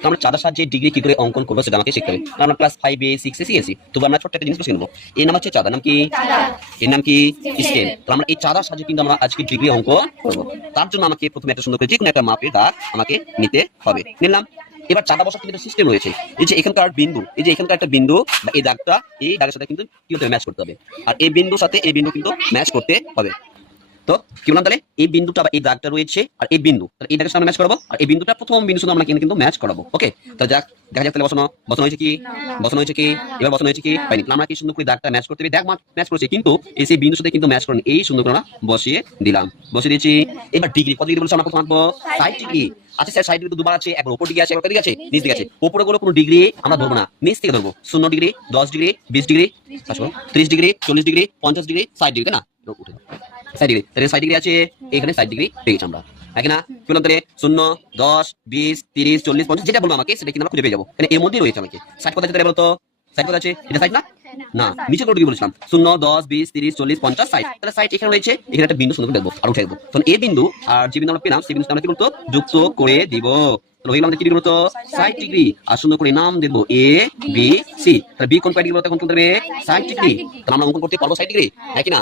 তো আমরা চাঁদার সাহায্যে ডিগ্রি কি করে অঙ্কন করবো সেটা আমাকে শিখতে হবে। আমরা ক্লাস 5 এ 6 এ শিখেছি, তবে আমরা ছোট্ট একটা জিনিস শিখে নেবো। এর নাম হচ্ছে চাঁদা, নাম কি? এর নাম কি? স্কেল। তো আমরা এই চাঁদার সাহায্যে কিন্তু আমরা আজকে ডিগ্রি অঙ্ক করবো। তার জন্য আমাকে প্রথমে একটা সুন্দর করে যে কোনো একটা মাপের দাগ আমাকে নিতে হবে। নিলাম। এবার চাঁদা বসার কিন্তু একটা সিস্টেম রয়েছে। এই যে এখানকার বিন্দু, এই যে এখানকার একটা বিন্দু বা এই দাগটা এই দাগের সাথে কিন্তু কি হতে ম্যাচ করতে হবে, আর এই বিন্দুর সাথে এই বিন্দু কিন্তু ম্যাচ করতে হবে। তো কি বললাম তাহলে, এই বিন্দুটা বা এই দাগটা রয়েছে আর এই বিন্দু, তাহলে এই দাগের সাথে ম্যাচ করাবো, আর এই বিন্দুটা প্রথম বিন্দুর সাথে আমরা কিন্তু ম্যাচ করাবো। ওকে, তাহলে যাক দেখা যাক তাহলে বসানো বসানো হয়েছে কি? বসানো হয়েছে কি? এবার বসানো হয়েছে কি? পাইনি। আমরা কি সুন্দর করে দাগটা ম্যাচ করতে হবে, দাগ ম্যাচ করেছে, কিন্তু এই সেই বিন্দুর সাথে কিন্তু ম্যাচ করেনি। এই সুন্দর করে আমরা বসিয়ে দিলাম, বসিয়ে দিয়েছি। এবার ডিগ্রি কত ডিগ্রি বলছো আমরা প্রথম আঁকবো? 60 ডিগ্রি। আচ্ছা স্যার 60 ডিগ্রি তো দুবার আছে, একবার উপর দিকে আছে একবার দিকে আছে নিচ দিকে আছে। উপরে গুলো কোনো ডিগ্রি আমরা ধরবো না, নিচ থেকে ধরবো। 0 degree, 10 degree, 20 degree, 30 degree, 40 degree, 50 degree, 60 degree, তাই না? উঠে 60 ডিগ্রি, তাহলে 60 ডিগ্রি আছে, এখানে 60 ডিগ্রি পেয়েছি আমরা। নাকি না? কি বললাম তাহলে? 0, 10, 20, 30, 40, 50 যেটা বলবো আমাকে সেটা কিন্তু আমরা খুঁজে পেয়ে যাবো। তাহলে এর মধ্যেই রয়েছে আমাকে 60 কোথায় আছে তাহলে বলতো? 60 কোথায় আছে? এটা 60 না? না, নিচে কোন ডিগ্রি বলেছিলাম? 0, 10, 20, 30, 40, 50, 60। তাহলে 60 এখানে রয়েছে, এখানে একটা বিন্দু সুন্দর করে দেবো আর উঠে দেবো। তখন এই বিন্দু আর যে বিন্দু আমরা পেলাম সেই বিন্দু আমরা কি বলতো যুক্ত করে দিব। তাহলে হয়ে গেল আমাদের কি ডিগ্রি বলতো? 60 ডিগ্রি। আর সুন্দর করে নাম দেবো এ বি সি। তাহলে বি কোন ডিগ্রি বলতো? এখন কোন দেবে? 60 ডিগ্রি। তাহলে আমরা অঙ্কন করতে পারবো 60 ডিগ্রি, নাকি না?